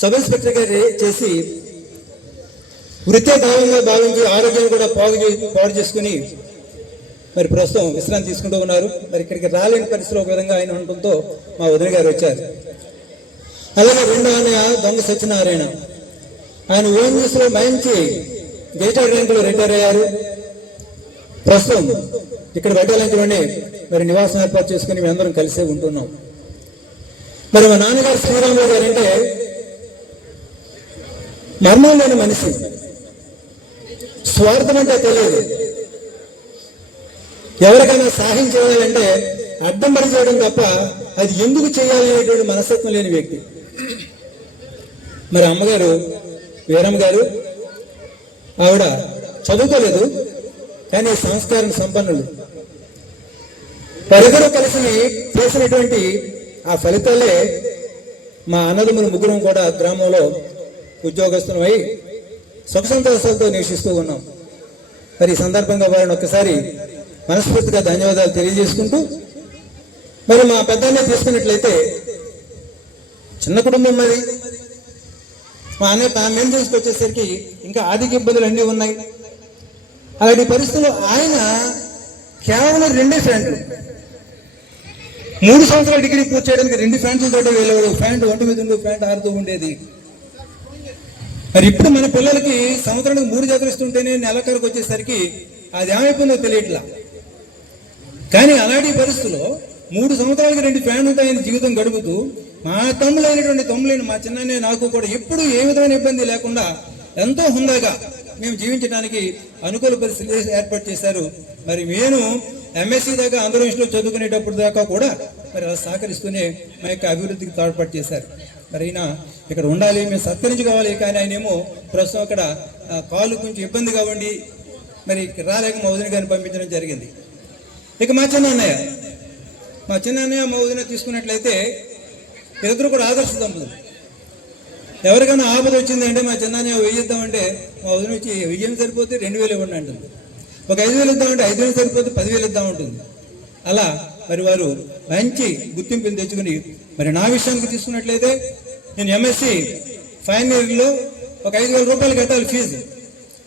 Sub inspector గారు చేసి వృత్తి భావంగా భావించి ఆరోగ్యం కూడా పాడు చేసుకుని మరి ప్రస్తుతం విశ్రాంతి తీసుకుంటూ ఉన్నారు. మరి ఇక్కడికి రాలేని పరిస్థితిలో ఒక విధంగా ఆయన ఉండటంతో మా వదిన గారు వచ్చారు. అలాగే రెండో ఆయన దొంగ సత్యనారాయణ, ఆయన ఓఎంఎస్ లో మంచి గేటెడ్ ర్యాంకులో రిటైర్ అయ్యారు. ప్రస్తుతం ఇక్కడ బెటాలియన్లోనే మరి నివాసం ఏర్పాటు చేసుకుని మేము అందరం కలిసే ఉంటున్నాం. మరి మా నాన్నగారు శ్రీరాములు గారు అంటే మర్మం లేని మనిషి, స్వార్థం అంటే తెలియదు. ఎవరికైనా సహాయం చేయాలంటే అడ్డం పడి చేయడం తప్ప అది ఎందుకు చేయాలనేటువంటి మనస్తత్వం లేని వ్యక్తి. మరి అమ్మగారు వీరమ్మ గారు, ఆవిడ చదువుకోలేదు కానీ సంస్కారం సంపన్నులు. వారిద్దరూ కలిసి చేసినటువంటి ఆ ఫలితాలే మా అన్నదమ్ములు ముగ్గురం కూడా గ్రామంలో ఉద్యోగస్తులమై సుఖ సంతోషాలతో నివసిస్తూ ఉన్నాం. మరి ఈ సందర్భంగా వారిని ఒక్కసారి మనస్ఫూర్తిగా ధన్యవాదాలు తెలియజేసుకుంటూ, మరి మా పెద్దనే తీసుకున్నట్లయితే చిన్న కుటుంబం, మరి మా మేము తీసుకొచ్చేసరికి ఇంకా ఆర్థిక ఇబ్బందులు అన్నీ ఉన్నాయి. అలాంటి పరిస్థితుల్లో ఆయన కేవలం 2 ఫ్యాంట్లు, 3 సంవత్సరాల డిగ్రీ పూర్తి చేయడానికి 2 ఫ్యాంట్లతో వెళ్ళేవాడు. ఫ్యాంట్ ఒంటి మీద ఉండే ఫ్యాంట్ ఆరుతూ ఉండేది. మరి ఇప్పుడు మన పిల్లలకి సంవత్సరానికి 3 జతలు ఇస్తుంటేనే నెలకరకు వచ్చేసరికి అది ఏమైపోయిందో తెలియట్లా. కానీ అలాంటి పరిస్థితుల్లో 3 సంవత్సరాలకి 2 ఫ్యాన్ ఉంటాయని జీవితం గడుపుతూ మా తమ్ములైన మా చిన్ననే నాకు కూడా ఎప్పుడు ఏ విధమైన ఇబ్బంది లేకుండా ఎంతో హుందాగా మేము జీవించడానికి అనుకూల పరిస్థితులు ఏర్పాటు చేశారు. మరి నేను ఎంఎస్సీ దాకా ఆంధ్ర యూనివర్సిటీలో చదువుకునేటప్పుడు దాకా కూడా మరి అలా సహకరిస్తూనే మా యొక్క అభివృద్ధికి తోడ్పాటు చేశారు. మరి అయినా ఇక్కడ ఉండాలి, మేము సత్కరించుకోవాలి. కానీ ఆయన ఏమో ప్రస్తుతం అక్కడ కాలు కొంచెం ఇబ్బందిగా ఉండి మరి రాలేక మా వదిన గారిని పంపించడం జరిగింది. ఇక మా చిన్నన్నయ్య మా వదిన తీసుకున్నట్లయితే ఇద్దరు కూడా ఆదర్శ దంపతులు. ఎవరికైనా ఆపద వచ్చిందంటే మా చిన్నన్నయ్య 1000 ఇద్దామంటే మా వదిన వచ్చి 1000 సరిపోతే 2000 ఇవ్వండి అంటుంది. ఒక 5000 ఇద్దామంటే 5000 సరిపోతే 10,000 ఇద్దామంటుంది. అలా మరి వారు మంచి గుర్తింపుని తెచ్చుకుని, మరి నా విషయానికి తీసుకున్నట్లయితే నేను ఎంఎస్సి ఫైనల్ ఇయర్లో ఒక 5,000 రూపాయలు కట్టాలి ఫీజు.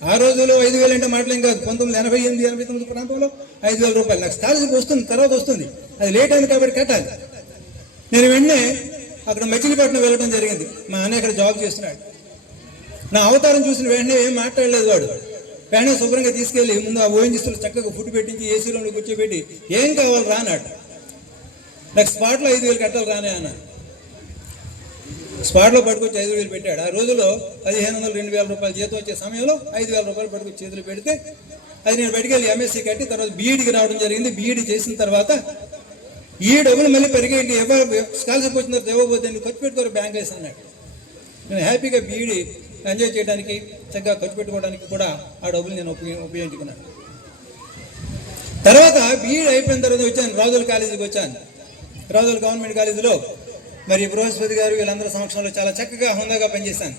ఆ రోజుల్లో 5,000 అంటే మాటలేం కాదు. 1988-89 ప్రాంతంలో 5,000 రూపాయలు. నాకు స్కాలర్షిప్ వస్తుంది, తర్వాత వస్తుంది, అది లేట్ అయింది కాబట్టి కట్టాలి. నేను వెంటనే అక్కడ మచిలీపట్నం వెళ్ళడం జరిగింది. మా అన్నయ్య అక్కడ జాబ్ చేస్తున్నాడు. నా అవతారం చూసిన వెంటనే ఏం మాట్లాడలేదు వాడు. వెంటనే శుభ్రంగా తీసుకెళ్ళి ముందు ఆ ఓఎన్జిస్టులు చక్కగా ఫుడ్ పెట్టించి ఏసీలో కూర్చోబెట్టి ఏం కావాలి రానాడు. నాకు స్పాట్లో 5,000 కట్టాలి రానే అన్న. స్పాట్లో పట్టుకొచ్చి 5,000 పెట్టాడు. ఆ రోజుల్లో 1,500-2,000 రూపాయలు జీతం వచ్చే సమయంలో 5,000 రూపాయలు పట్టుకొచ్చి చేతులు పెడితే అది నేను బయటికెళ్ళి ఎంఎస్సీ కట్టి తర్వాత బీఈడికి రావడం జరిగింది. బీఈడి చేసిన తర్వాత ఈ డబ్బులు మళ్ళీ పెరిగేంటి, స్కాలర్షిప్ వచ్చిన తర్వాత ఇవ్వబోతే నువ్వు ఖర్చు పెట్టుకోరు బ్యాంక్ వేసి అన్నాడు. నేను హ్యాపీగా బీఈడి ఎంజాయ్ చేయడానికి, చక్కగా ఖర్చు పెట్టుకోవడానికి కూడా ఆ డబ్బులు నేను ఉపయోగించుకున్నాను. తర్వాత బీఈడి అయిపోయిన తర్వాత వచ్చాను, రాజుల కాలేజీకి వచ్చాను. రాజుల గవర్నమెంట్ కాలేజీలో మరి బృహస్పతి గారు వీళ్ళందరి సమక్షంలో చాలా చక్కగా హుందాగా పనిచేశాను.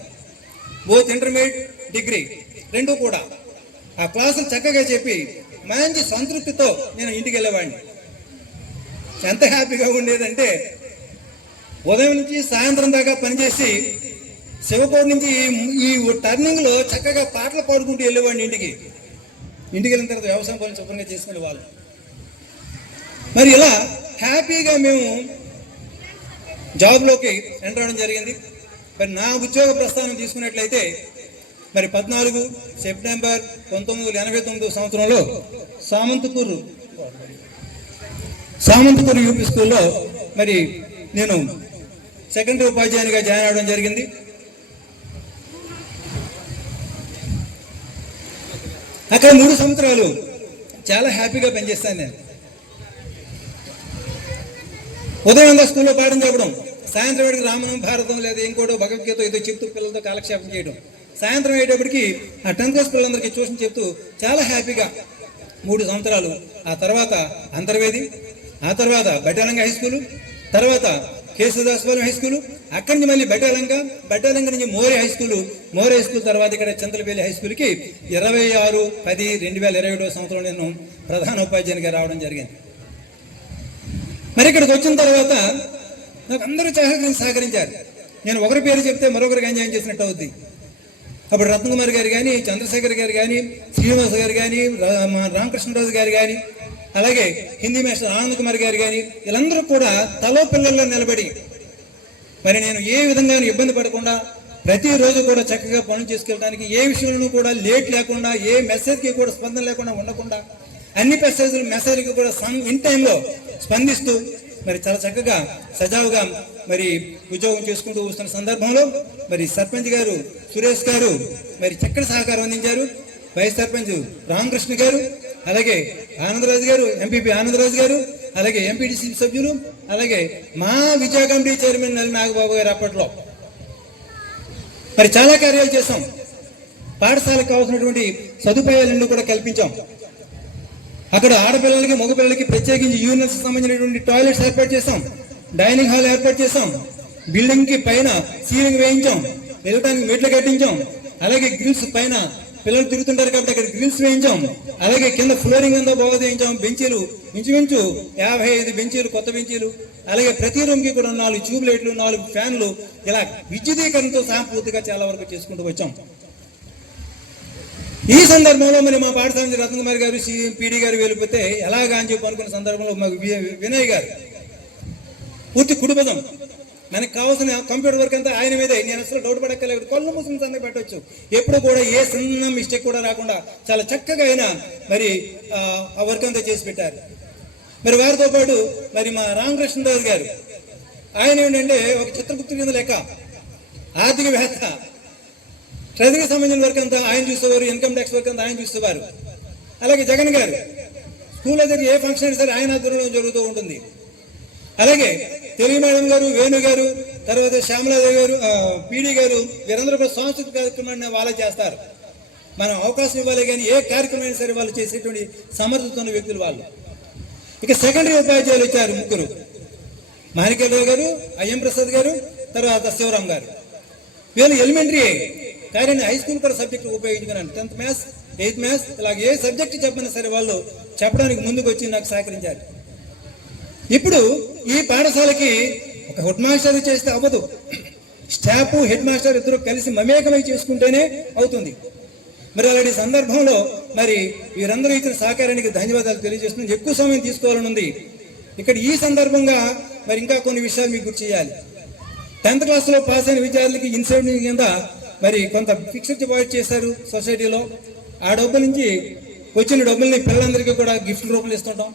బోత్ ఇంటర్మీడియట్, డిగ్రీ రెండు కూడా ఆ క్లాసులు చక్కగా చెప్పి మంచి సంతృప్తితో నేను ఇంటికి వెళ్ళేవాడిని. ఎంత హ్యాపీగా ఉండేదంటే ఉదయం నుంచి సాయంత్రం దాకా పనిచేసి శివకోటి నుంచి ఈ టర్నింగ్లో చక్కగా పాటలు పాడుకుంటూ వెళ్ళేవాడిని ఇంటికి వెళ్ళిన తర్వాత వ్యవసాయం పనులు శుభ్రంగా చేసుకునే వాళ్ళు. మరి ఇలా హ్యాపీగా మేము జాబ్లోకి ఎంటర్ అవడం జరిగింది. మరి నా ఉద్యోగ ప్రస్థానం తీసుకున్నట్లయితే మరి 14 సెప్టెంబర్ 1989 సంవత్సరంలో సామంతపూర్ యూపీ స్కూల్లో మరి నేను సెకండరీ ఉపాధ్యాయునిగా జాయిన్ అవడం జరిగింది. అక్కడ 3 సంవత్సరాలు చాలా హ్యాపీగా పనిచేస్తాను. నేను ఉదయం అంతా స్కూల్లో పాఠం చెప్పడం, సాయంత్రం వేడికి రామనం, భారతం లేదా ఇంకోటో భగవద్గీత ఏదో చెప్తూ పిల్లలతో కాలక్షేపం చేయడం, సాయంత్రం అయ్యేటప్పటికి ఆ 10th క్లాస్ పిల్లలందరికీ ట్యూషన్ చెప్తూ చాలా హ్యాపీగా 3 సంవత్సరాలు. ఆ తర్వాత అంతర్వేది, ఆ తర్వాత బెటాలంగ హై స్కూలు, తర్వాత కేశవదాస్పాలెం హై స్కూలు, అక్కడి నుంచి మళ్ళీ బెటాలంగ నుంచి మోరే హై స్కూలు తర్వాత ఇక్కడ చింతలపల్లి హై స్కూల్కి 26/10/2021 సంవత్సరంలో నేను ప్రధాన ఉపాధ్యాయునిగా రావడం జరిగింది. మరి ఇక్కడికి వచ్చిన తర్వాత నాకు అందరూ సహకరించారు. నేను ఒకరి పేరు చెప్తే మరొకరికి అన్యాయం చేసినట్టు అవుద్ది. అప్పుడు రత్నకుమార్ గారు కానీ, చంద్రశేఖర్ గారు కానీ, శ్రీనివాస్ గారు కానీ, రామకృష్ణరాజు గారు కానీ, అలాగే హిందీ మాస్టర్ ఆనంద్ కుమార్ గారు కానీ, వీళ్ళందరూ కూడా తలో పిల్లల్లో నిలబడి మరి నేను ఏ విధంగా ఇబ్బంది పడకుండా ప్రతిరోజు కూడా చక్కగా పనులు చేసుకెళ్ళడానికి, ఏ విషయంలోనూ కూడా లేట్ లేకుండా, ఏ మెసేజ్కి కూడా స్పందన లేకుండా ఉండకుండా, అన్ని మెసేజ్కి కూడా ఇన్ టైంలో స్పందిస్తూ మరి చాలా చక్కగా సజావుగా మరి ఉద్యోగం చేసుకుంటూ వస్తున్న సందర్భంలో మరి సర్పంచ్ గారు సురేష్ గారు మరి చక్కటి సహకారం అందించారు. వైస్ సర్పంచ్ రామకృష్ణ గారు, అలాగే ఆనందరాజు గారు, ఎంపీపీ ఆనందరాజు గారు, అలాగే ఎంపీటీసీ సభ్యులు, అలాగే మా విద్యా కమిటీ చైర్మన్ నల్లి నాగబాబు గారు అప్పట్లో మరి చాలా కార్యాలు చేశాం. పాఠశాలకు కావాల్సినటువంటి సదుపాయాలన్నీ కూడా కల్పించాం. అక్కడ ఆడపిల్లలకి మగపిల్లలకి ప్రత్యేకించి యూనివర్స్ సంబంధించినటువంటి టాయిలెట్స్ ఏర్పాటు చేశాం, డైనింగ్ హాల్ ఏర్పాటు చేశాం, బిల్డింగ్ కి పైన సీలింగ్ వేయించాం, వెళ్ళటానికి మెట్లు కట్టించాం, అలాగే గ్రిల్స్ పైన పిల్లలు తిరుగుతుంటారు కాబట్టి అక్కడ గ్రిల్స్ వేయించాం, అలాగే కింద ఫ్లోరింగ్ అంతా బాగా వేయించాం. బెంచీలు ఇంచుమించు 55 బెంచీలు, కొత్త బెంచీలు, అలాగే ప్రతి రూమ్ కి కూడా 4 ట్యూబ్ లైట్లు, 4 ఫ్యాన్లు, ఇలా విద్యుదీకరణతో సహా పూర్తిగా చాలా వరకు చేసుకుంటూ వచ్చాం. ఈ సందర్భంలో మరి మా పాఠశాల రత్నకుమార్ గారు, పీడీ గారు వెళ్ళిపోతే ఎలాగా అని చెప్పి అనుకున్న సందర్భంలో మాకు వినయ్ గారు పూర్తి కుటుంబం, మనకు కావాల్సిన కంప్యూటర్ వర్క్ అంతా ఆయన మీదే. నేను అసలు డౌట్ పడక్కలేదు, కొల్ల ముస్లిమ్స్ అన్నీ పెట్టవచ్చు. ఎప్పుడు కూడా ఏ చిన్న మిస్టేక్ కూడా రాకుండా చాలా చక్కగా ఆయన మరి ఆ వర్క్ అంతా చేసి పెట్టారు. మరి వారితో పాటు మరి మా రామకృష్ణరాజు గారు, ఆయన ఏంటంటే ఒక చిత్రగుప్తుడి కింద లెక్క, ఆర్థికవేత్త, ట్రెజరీకి సంబంధించిన వర్క్ అంతా ఆయన చూసేవారు, ఇన్కమ్ ట్యాక్స్ వర్క్ అంతా ఆయన చూసేవారు. అలాగే జగన్ గారు స్కూల్లో జరిగే ఏ ఫంక్షన్ అయినా సరే ఆయన ఆధ్వర్యంలో జరుగుతూ ఉంటుంది. అలాగే తెలుగు మేడం గారు, వేణు గారు, తర్వాత శ్యామలాదేవి గారు, పీడీ గారు, వీరందరూ కూడా సాంస్కృతిక కార్యక్రమాన్ని వాళ్ళే చేస్తారు. మనం అవకాశం ఇవ్వాలి కానీ ఏ కార్యక్రమం అయినా సరే వాళ్ళు చేసేటువంటి సమర్థత ఉన్న వ్యక్తులు వాళ్ళు. ఇక సెకండరీ ఉపాధ్యాయులు ఇచ్చారు 3, మాణిక్యరావు గారు, అయ్యం ప్రసాద్ గారు, తర్వాత శివరాం గారు. వీళ్ళు ఎలిమెంటరీ కానీ హై స్కూల్ కూడా సబ్జెక్టు ఉపయోగించుకున్నాను. 10th మ్యాథ్స్, 8th మ్యాథ్స్, ఇలాగ ఏ సబ్జెక్ట్ చెప్పినా సరే వాళ్ళు చెప్పడానికి ముందుకు వచ్చి నాకు సహకరించారు. ఇప్పుడు ఈ పాఠశాలకి ఒక హెడ్ మాస్టర్ చేస్తే అవ్వదు, స్టాఫ్ హెడ్ మాస్టర్ ఇద్దరు కలిసి మమేకమై చేసుకుంటేనే అవుతుంది. మరి అలాంటి సందర్భంలో మరి వీరందరూ ఇచ్చిన సహకారానికి ధన్యవాదాలు తెలియజేస్తున్నాను. ఎక్కువ సమయం తీసుకోవాలని ఉంది. ఇక్కడ ఈ సందర్భంగా మరి ఇంకా కొన్ని విషయాలు మీకు గుర్తు చేయాలి. 10th క్లాస్లో పాస్ అయిన విద్యార్థులకి ఇన్సెంటివ్ కింద మరి కొంత ఫిక్స్డ్ డిపాజిట్ చేశారు సొసైటీలో. ఆ డబ్బుల నుంచి వచ్చిన డబ్బుల్ని పిల్లలందరికీ కూడా గిఫ్ట్ రూపంలో ఇస్తుంటాం.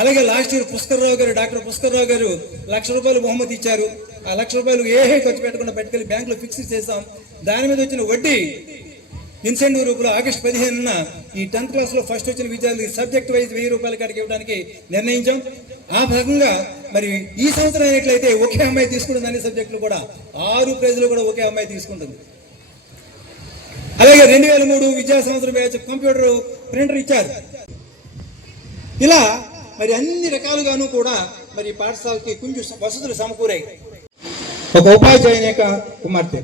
అలాగే లాస్ట్ ఇయర్ పుష్కర్రావు గారు, డాక్టర్ పుష్కర్రావు గారు ₹1,00,000 బహుమతి ఇచ్చారు. ఆ ₹1,00,000 ఏ ఖర్చు పెట్టకుండా పట్టుకెళ్ళి బ్యాంకులో ఫిక్స్ చేశాం. దాని మీద వచ్చిన వడ్డీ ఇన్సెంటివ్ రూపంలో ఆగస్టు 15న ఈ 10th క్లాస్లో ఫస్ట్ వచ్చిన విద్యార్థులకి సబ్జెక్ట్ వైజ్ ₹1,000 కాడికి ఇవ్వడానికి నిర్ణయించాం. ఆ భాగంగా మరి ఈ సంవత్సరం అయినట్లయితే ఒకే అమ్మాయి తీసుకుంటుంది, అన్ని సబ్జెక్టులు కూడా 6 ప్రైజులు కూడా ఒకే అమ్మాయి తీసుకుంటుంది. అలాగే 2003 విద్యా సంవత్సరం బ్యాచ్ కంప్యూటర్ ప్రింటర్ ఇచ్చారు. ఇలా మరి అన్ని రకాలుగాను కూడా మరి పాఠశాలకి కొంచెం వసతులు సమకూరాయి. ఒక ఉపాధ్యాయుని యొక్క కుమార్తె,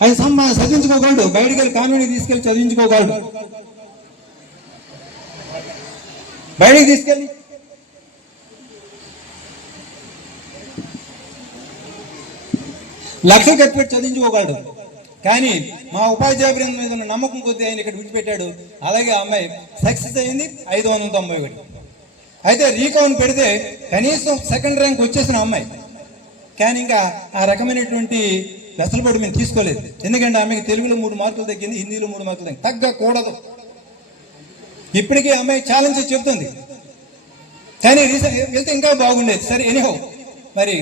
ఆయన చదివించుకోగలడు, బయటికి వెళ్ళి కాన్వెంట్కి తీసుకెళ్ళి చదివించుకోగలడు. బయటికి తీసుకెళ్ళి లక్షలు ఖర్చు పెట్టి చదివించుకోగలడు. కానీ మా ఉపాధ్యాయ బృందం మీద ఉన్న నమ్మకం కొద్దీ ఆయన ఇక్కడ విడిచిపెట్టాడు. అలాగే ఆ అమ్మాయి సక్సెస్ అయింది 591. అయితే రీకౌంట్ పెడితే కనీసం 2nd ర్యాంక్ వచ్చేసిన అమ్మాయి. కానీ ఇంకా ఆ రకమైనటువంటి వెసలుబాటు మేము తీసుకోలేదు. ఎందుకంటే ఆమెకి తెలుగులో 3 మార్కులు తగ్గింది, హిందీలో 3 మార్కులు తగ్గింది. తగ్గకూడదు. ఇప్పటికీ అమ్మాయి ఛాలెంజ్ చేసి కానీ వెళ్తే ఇంకా బాగుండేది. సరే ఎనీహౌ మరి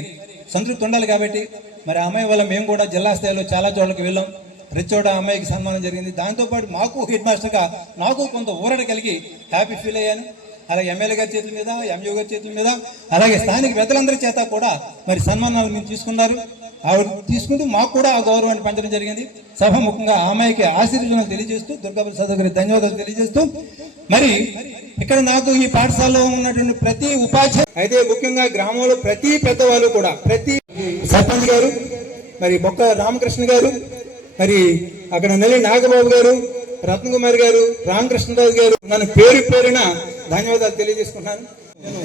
సంతృప్తి ఉండాలి కాబట్టి మరి ఆ అమ్మాయి వల్ల మేము కూడా జిల్లా స్థాయిలో చాలా చోట్లకి వెళ్ళాం. ప్రతి చోట అమ్మాయికి సన్మానం జరిగింది. దాంతోపాటు మాకు హెడ్ మాస్టర్గా నాకు కొంత ఊరట కలిగి హ్యాపీ ఫీల్ అయ్యాను. అలాగే ఎమ్మెల్యే గారి చేతుల మీద, ఎంఈఓ గారి చేతుల మీద, అలాగే స్థానిక పెద్దలందరి చేత కూడా మరి సన్మానాలు మీరు తీసుకున్నారు. ఆవిడ తీసుకుంటూ మాకు కూడా ఆ గౌరవాన్ని పంచడం జరిగింది. సభాముఖంగా ఆ అమ్మాయికి ఆశీర్వచనాలు తెలియజేస్తూ, దుర్గాపల్లి సదర్ గారికి ధన్యవాదాలు తెలియజేస్తూ, మరి ఇక్కడ నాకు ఈ పాఠశాలలో ఉన్నటువంటి ప్రతి ఉపాధ్యాయు అయితే ముఖ్యంగా గ్రామంలో ప్రతి పెద్దవాళ్ళు కూడా, ప్రతి సర్పంచ్ గారు, మరి బొక్క రామకృష్ణ గారు, మరి అక్కడ నెల్లి నాగబాబు గారు, రత్నకుమార్ గారు, రామకృష్ణరాజు గారు, నన్ను పేరు పేరున ధన్యవాదాలు తెలియజేసుకుంటున్నాను.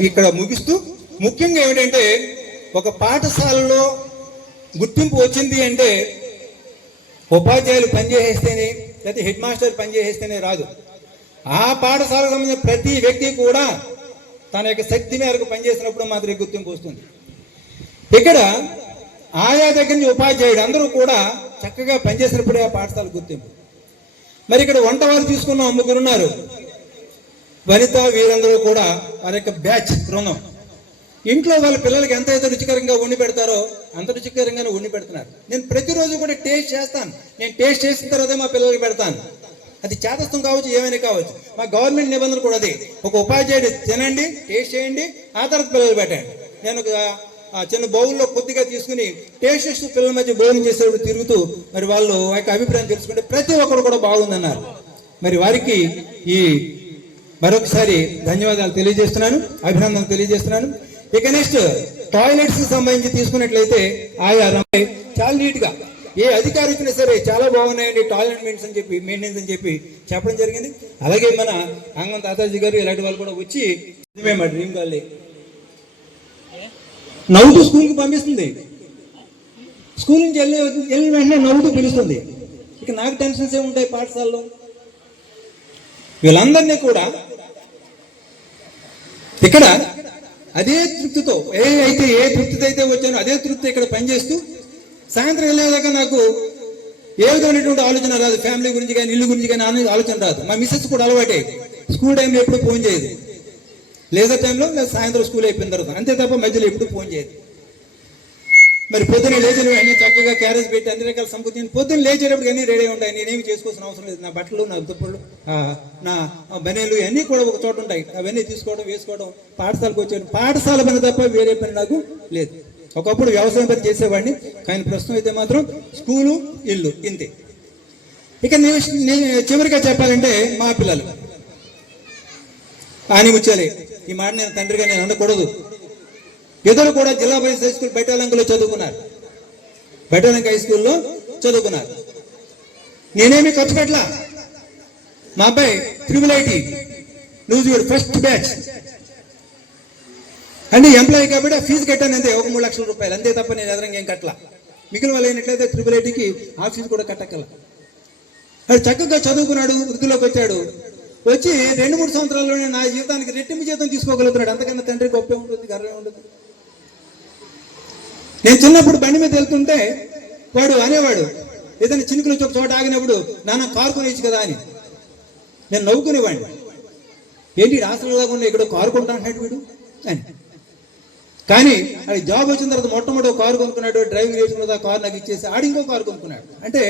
ఇక్కడ ముగిస్తూ ముఖ్యంగా ఏమిటంటే ఒక పాఠశాలలో గుర్తింపు వచ్చింది అంటే ఉపాధ్యాయులు పనిచేసేస్తేనే, లేకపోతే హెడ్ మాస్టర్ పనిచేసేస్తేనే రాదు. ఆ పాఠశాలకు సంబంధించిన ప్రతి వ్యక్తి కూడా తన యొక్క శక్తి మేరకు పనిచేసినప్పుడు మాత్రమే గుర్తింపు వస్తుంది. ఇక్కడ ఆయా దగ్గర నుంచి ఉపాధ్యాయుడు అందరూ కూడా చక్కగా పనిచేసినప్పుడే ఆ పాఠశాల గుర్తింపు. మరి ఇక్కడ వంట వారు తీసుకున్న 3 ఉన్నారు. వనిత వీరందరూ కూడా వారి యొక్క బ్యాచ్ బృందం. ఇంట్లో వాళ్ళ పిల్లలకి ఎంత అయితే రుచికరంగా వండి పెడతారో అంత రుచికరంగానే వండి పెడుతున్నారు. నేను ప్రతిరోజు కూడా టేస్ట్ చేస్తాను. నేను టేస్ట్ చేసిన తర్వాతే మా పిల్లలకి పెడతాను. అది చేతస్థం కావచ్చు, ఏమైనా కావచ్చు. మా గవర్నమెంట్ నిబంధనలు కూడా అదే. ఒక ఉపాధ్యాయుడు తినండి, టేస్ట్ చేయండి, ఆ తర్వాత పిల్లలు పెట్టండి. నేను ఒక చిన్న బౌల్లో కొద్దిగా తీసుకుని టేస్ట్ చేస్తూ పిల్లల మధ్య భోజనం చేసేటప్పుడు తిరుగుతూ మరి వాళ్ళు యొక్క అభిప్రాయం తెలుసుకుంటే ప్రతి ఒక్కరు కూడా బాగుందన్నారు. మరి వారికి ఈ మరొకసారి ధన్యవాదాలు తెలియజేస్తున్నాను, అభినందనలు తెలియజేస్తున్నాను. ఇక నెక్స్ట్ టాయిలెట్స్ సంబంధించి తీసుకున్నట్లయితే ఆయా చాలా నీట్ గా ఏ అధికారి వచ్చినా సరే చాలా బాగున్నాయండి టాయిలెట్ మెయింటెనెన్స్ అని చెప్పి చెప్పడం జరిగింది. అలాగే మన అంగం తాతాజీ గారు ఇలాంటి వాళ్ళు కూడా వచ్చి మా డ్రీమ్ కాలనీ నవ్వుతూ స్కూల్కి పంపిస్తుంది. స్కూల్ నుంచి వెళ్ళిన వెంటనే నవ్వుతూ పిలుస్తుంది. ఇక నాకు టెన్షన్స్ ఏముంటాయి పాఠశాలలో? వీళ్ళందరినీ కూడా ఇక్కడ అదే తృప్తితో ఏ తృప్తితో అయితే వచ్చానో అదే తృప్తి ఇక్కడ పనిచేస్తూ సాయంత్రం వెళ్ళేదాకా నాకు ఏ విధమైనటువంటి ఆలోచన రాదు. ఫ్యామిలీ గురించి కానీ ఇల్లు గురించి కానీ ఆలోచన రాదు. మా మిస్సెస్ కూడా అలవాటే. స్కూల్ టైంలో ఎప్పుడు ఫోన్ చేయదు. లేజర్ టైంలో సాయంత్రం స్కూల్ అయిపోయిన తర్వాత అంతే తప్ప మధ్యలో ఎప్పుడు ఫోన్ చేయదు. మరి పొద్దున్న లేచిన అన్ని చక్కగా క్యారేజ్ పెట్టి అన్ని రకాల సంపత్తి పొద్దున్న లేచేటప్పుడు అన్ని రెడీ ఉంటాయి. నేనేమి చేసుకోవాల్సిన అవసరం లేదు. నా బట్టలు, నా దుప్పళ్ళు, నా బనీలు అన్నీ కూడా ఒక చోట ఉంటాయి. అవన్నీ తీసుకోవడం, వేసుకోవడం, పాఠశాలకు వచ్చాను. పాఠశాల పని తప్ప వేరే పని నాకు లేదు. ఒకప్పుడు వ్యవసాయం పని చేసేవాడిని, కానీ ప్రస్తుతం అయితే మాత్రం స్కూలు, ఇల్లు ఇంతే. ఇక చివరిగా చెప్పాలంటే మా పిల్లలు ఆనిముచ్చాలి. ఈ మాట నేను తండ్రిగా నేను అనకూడదు. ఇద్దరు కూడా జిల్లా పరిషత్ హై స్కూల్ బెటాలంకలో చదువుకున్నారు. బెటాలంక హై స్కూల్లో చదువుకున్నారు. నేనేమి ఖర్చు పెట్టలా. మా అబ్బాయి IIIT న్యూజిలాండ్ ఫస్ట్ బ్యాచ్ అంటే ఎంప్లాయీ కాబట్టి ఆ ఫీజు కట్టాను అంతే, ఒక 3 లక్షల రూపాయలు అంతే తప్ప నేను ఎదరంగా ఏం కట్టలా. మిగిలిన వాళ్ళు అయినట్లయితే IIITకి ఆ ఫీజు కూడా కట్టగల. అది చక్కగా చదువుకున్నాడు, వృద్ధిలోకి వచ్చాడు. వచ్చి 2-3 సంవత్సరాల్లోనే నా జీవితానికి రెట్టింపు జీతం తీసుకోగలుగుతున్నాడు. అంతకన్నా తండ్రి గొప్పే ఉంటుంది, గర్వే ఉంటుంది. నేను చిన్నప్పుడు బండి మీద వెళ్తుంటే వాడు అనేవాడు, ఏదైనా చినుకులు వచ్చి ఒక చోట ఆగినప్పుడు నాన్న కారు కొనేచ్చు కదా అని. నేను నవ్వుకునేవాడిని. ఏంటి ఆశ్రమంలాగా ఉన్న ఇక్కడ కారు కొంటా అంటున్నాడు వీడు అని. కానీ అది జాబ్ వచ్చిన తర్వాత మొట్టమొదటి కారు కొనుక్కున్నాడు. డ్రైవింగ్ నేర్చుకున్న కారు నాకు ఇచ్చేసి ఆడి ఇంకో కారు కొనుక్కున్నాడు. అంటే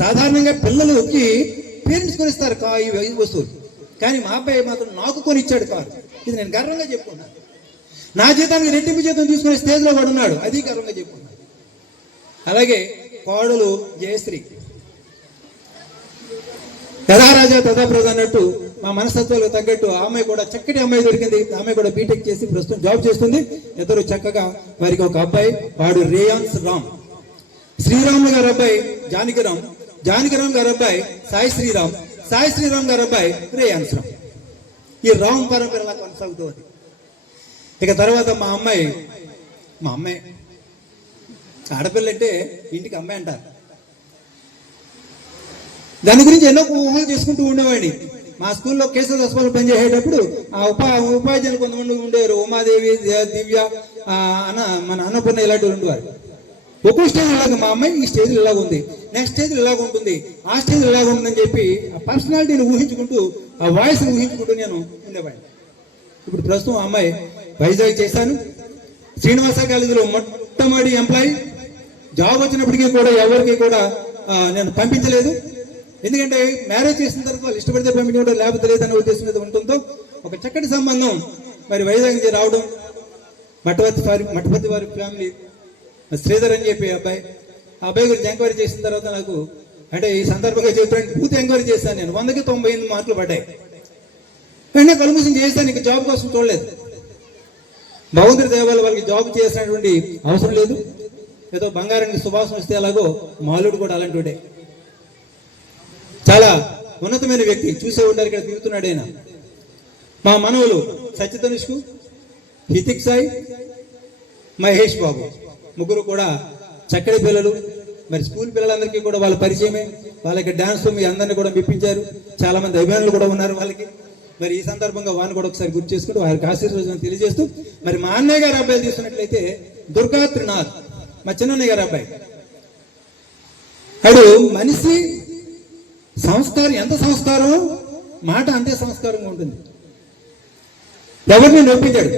సాధారణంగా పిల్లలకి పేరెంట్స్ కొనిస్తారు ఈ వస్తువులు, కానీ మా అబ్బాయి మాత్రం నాకు కొనిచ్చాడు కారు. ఇది నేను గర్వంగా చెప్పుకున్నాను. నా జీతానికి రెట్టింపు జీతం తీసుకునే స్టేజ్లో వాడు ఉన్నాడు, అది గర్వంగా చెప్పుకున్నాను. అలాగే కోడలు జయశ్రీ యథారాజా తథాప్రజ అన్నట్టు మా మనస్తత్వాలకు తగ్గట్టు ఆమె కూడా చక్కటి అమ్మాయి దొరికింది. ఆమె కూడా బీటెక్ చేసి ప్రస్తుతం జాబ్ చేస్తుంది. ఇద్దరు చక్కగా వారికి ఒక అబ్బాయి, వాడు రేయాన్స్ రామ్. శ్రీరాములు గారు అబ్బాయి జానకిరామ్, జానకిరామ్ గారు అబ్బాయి సాయి శ్రీరామ్, సాయి శ్రీరామ్ గారు అబ్బాయి రేయాన్స్ రామ్. ఈ రామ్ పరంపరలా కొనసాగుతుంది. ఇక తర్వాత మా అమ్మాయి ఆడపిల్ల అంటే ఇంటికి అమ్మాయి అంటారు. దాని గురించి ఎన్నో ఊహలు చేసుకుంటూ ఉండేవాడిని. మా స్కూల్లో కేశవ హాస్పిటల్ పనిచేసేటప్పుడు ఆ ఉపాధ్యాయులు కొంతమంది ఉండేవారు. ఉమాదేవి, దివ్య, మన అన్నపూర్ణ ఇలాంటివి ఉండేవారు. ఒక్కో స్టేజ్ ఇలాగ మా అమ్మాయి ఈ స్టేజ్లో ఇలాగ ఉంది, నెక్స్ట్ స్టేజ్లో ఇలాగ ఉంటుంది, ఆ స్టేజ్లో ఇలాగ ఉంటుందని చెప్పి ఆ పర్సనాలిటీని ఊహించుకుంటూ, ఆ వాయిస్ని ఊహించుకుంటూ నేను ఉండేవాడిని. ఇప్పుడు ప్రస్తుతం ఆ అమ్మాయి వైజాగ్ చేశాను. శ్రీనివాస కాలేజీలో మొట్టమొదటి ఎంప్లాయీ. జాబ్ వచ్చినప్పటికీ కూడా ఎవరికి కూడా నేను పంపించలేదు. ఎందుకంటే మ్యారేజ్ చేసిన తర్వాత వాళ్ళు ఇష్టపడితే పంపించడం, లేకపోతే లేదనే ఉద్దేశం మీద ఉంటుందో ఒక చక్కటి సంబంధం మరి వైజాగ్ నుంచి రావడం. మఠపతి వారి ఫ్యామిలీ శ్రీధర్ అని చెప్పి అబ్బాయి, ఆ అబ్బాయి గురించి ఎంక్వైరీ చేసిన తర్వాత నాకు అంటే ఈ సందర్భంగా చెప్తాను, పూర్తి ఎంక్వైరీ చేశాను. నేను 100కి 98 మార్కులు పడ్డాయి. వెంటనే కలుమూసం చేశాను. ఇంకా జాబ్ కోసం చూడలేదు. భగవంతుడి దేవాల వాళ్ళకి జాబ్ చేసినటువంటి అవసరం లేదు. ఏదో బంగారానికి సువాసన వస్తే అలాగో మాలుడు కూడా అలాంటి చాలా ఉన్నతమైన వ్యక్తి. చూసే ఉంటారు, ఇక్కడ తిరుగుతున్నాడు ఆయన. మా మనవులు సత్యతనుష్కు, హితిక్ సాయి, మహేష్ బాబు ముగ్గురు కూడా చక్కటి పిల్లలు. మరి స్కూల్ పిల్లలందరికీ కూడా వాళ్ళ పరిచయమే. వాళ్ళకి డాన్స్ మీ అందరినీ కూడా మెప్పించారు. చాలా మంది అభిమానులు కూడా ఉన్నారు వాళ్ళకి. మరి ఈ సందర్భంగా వారిని కూడా ఒకసారి గుర్తు చేసుకుంటూ వారికి ఆశీర్వచనం తెలియజేస్తూ, మరి మా అన్నయ్య గారి అబ్బాయిలు తీసుకున్నట్లయితే దుర్గా త్రినాథ్, మా చిన్నయ్య గారి అబ్బాయి. అడు మనిషి సంస్కారం, ఎంత సంస్కారం, మాట అంతే సంస్కారంగా ఉంటుంది. ఎవరిని నొప్పించాడు.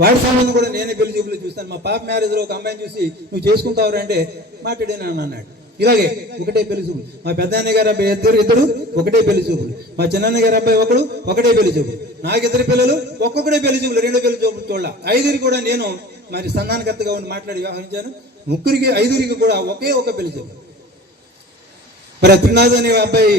వాడి సంబంధం కూడా నేనే పెళ్లి చూపులు చూస్తాను. మా పాప మ్యారేజ్ లో ఒక అమ్మాయిని చూసి నువ్వు చేసుకుంటావు అంటే మాట్లాడేనా అన్నాడు. ఇలాగే ఒకటే పెళ్లి చూపులు. మా పెద్ద అన్నయ్య గారి అబ్బాయి ఇద్దరు ఒకటే పెళ్లి చూపులు. మా చిన్న గారి అబ్బాయి ఒకటే పెళ్లి చూపులు. నాకు ఇద్దరు పిల్లలు ఒక్కొక్కటే పెళ్లి చూపులు, రెండో పెళ్లి చూపులు చూడాల. ఐదుగురు కూడా నేను మరి సంధానకర్తగా ఉండి మాట్లాడి వ్యవహరించాను. ఐదుగురికి కూడా ఒక పెళ్లి చూపులు. మరి త్రినాథ్ అనే అబ్బాయి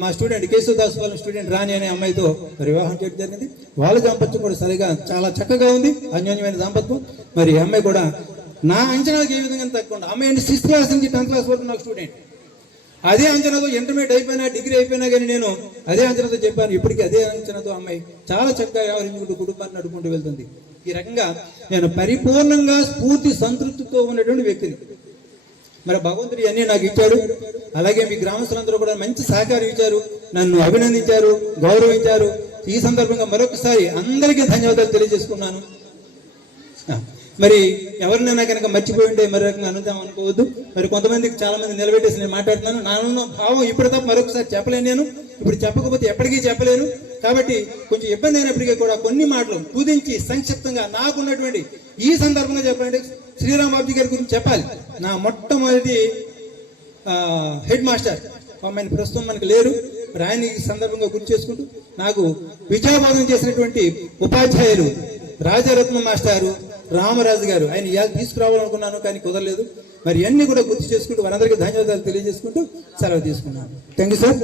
మా స్టూడెంట్ కేశవదాస్ వాళ్ళ స్టూడెంట్ రాణి అనే అమ్మాయితో వివాహం చేయడం జరిగింది. వాళ్ళ దాంపత్యం కూడా సరిగా చాలా చక్కగా ఉంది, అన్యోన్యమైన దాంపత్యం. మరి అమ్మాయి కూడా నా అంచనాలకు ఏ విధంగా తక్కువ. అమ్మాయి 6th క్లాస్ నుంచి 10th క్లాస్ వరకు నాకు స్టూడెంట్. అదే అంచనాతో ఇంటర్మీడియట్ అయిపోయినా, డిగ్రీ అయిపోయినా కానీ నేను అదే అంచనాతో చెప్పాను. ఇప్పటికీ అదే అంచనాతో అమ్మాయి చాలా చక్కగా వ్యవహరించుకుంటూ కుటుంబాన్ని నడుపుకుంటూ వెళ్తుంది. ఈ రకంగా నేను పరిపూర్ణంగా స్ఫూర్తి సంతృప్తితో ఉన్నటువంటి వ్యక్తిని. మరి భగవంతుడు అన్నీ నాకు ఇచ్చాడు. అలాగే మీ గ్రామస్తులందరూ కూడా మంచి సహకారం ఇచ్చారు, నన్ను అభినందించారు, గౌరవించారు. ఈ సందర్భంగా మరొకసారి అందరికీ ధన్యవాదాలు తెలియజేసుకున్నాను. మరి ఎవరినైనా కనుక మర్చిపోయి ఉంటే మరి రకంగా అనుదాం అనుకోవద్దు. మరి కొంతమందికి చాలా మంది నిలబెట్టేసి నేను మాట్లాడుతున్నాను. నానున్న భావం ఇప్పుడు తప్ప మరొకసారి చెప్పలేను. నేను ఇప్పుడు చెప్పకపోతే ఎప్పటికీ చెప్పలేను. కాబట్టి కొంచెం ఇబ్బంది అయినప్పటికీ కూడా కొన్ని మాటలు కుదించి సంక్షిప్తంగా నాకున్నటువంటి ఈ సందర్భంగా చెప్పాలంటే శ్రీరామ్ బాబుజీ గారి గురించి చెప్పాలి. నా మొట్టమొదటి హెడ్ మాస్టర్ ఆయన ప్రస్తుతం మనకు లేరు. మరి ఆయన ఈ సందర్భంగా గుర్తు చేసుకుంటూ నాకు విద్యాబోధన చేసినటువంటి ఉపాధ్యాయులు రాజారత్నం మాస్టారు, రామరాజు గారు, ఆయన తీసుకురావాలనుకున్నాను కానీ కుదరలేదు. మరి అన్ని కూడా గుర్తు చేసుకుంటూ వారందరికీ ధన్యవాదాలు తెలియజేసుకుంటూ సెలవు తీసుకున్నాను. Thank you sir.